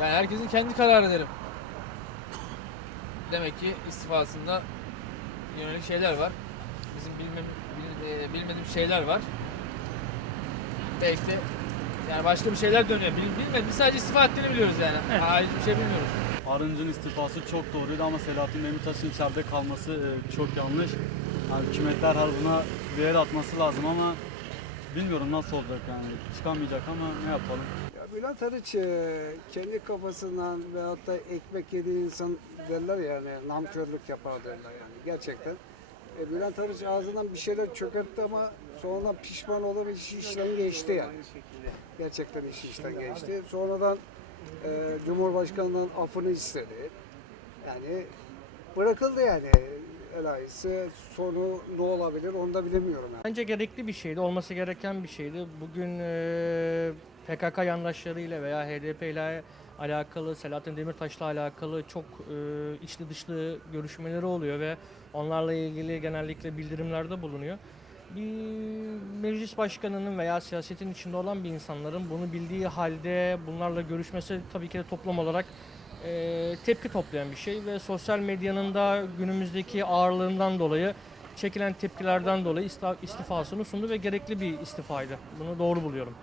Yani herkesin kendi kararı derim. Demek ki istifasında yönelik şeyler var. Bizim bilmem, bil- e, bilmediğimiz şeyler var. Belki de yani başka bir şeyler dönüyor. Bil, bilmedim. Biz sadece istifa ettiğini biliyoruz yani. Evet. Harici bir şey bilmiyoruz. Arınç'ın istifası çok doğruydu ama Selahattin Demirtaş'ın içeride kalması e, çok yanlış. Yani hükümetler her buna bir el atması lazım ama bilmiyorum nasıl olacak yani. Çıkamayacak ama ne yapalım. Ya Bülent Arıç e, kendi kafasından veyahut da ekmek yediği insan derler yani namkörlük yapar derler yani gerçekten. E, Bülent Arıç ağzından bir şeyler çökertti ama sonradan pişman olur işi işten geçti yani. Gerçekten işi işten geçti. Sonradan e, Cumhurbaşkanı'ndan affını istedi. Yani bırakıldı yani. Elayisi sonu ne olabilir onu da bilemiyorum yani. Bence gerekli bir şeydi, olması gereken bir şeydi. Bugün e, PKK yandaşlarıyla veya HDP ile alakalı, Selahattin Demirtaş'la alakalı çok e, içli dışlı görüşmeleri oluyor ve onlarla ilgili genellikle bildirimlerde bulunuyor. Bir meclis başkanının veya siyasetin içinde olan bir insanların bunu bildiği halde bunlarla görüşmesi tabii ki de toplum olarak e, tepki toplayan bir şey ve sosyal medyanın da günümüzdeki ağırlığından dolayı çekilen tepkilerden dolayı istifasını sundu ve gerekli bir istifaydı. Bunu doğru buluyorum.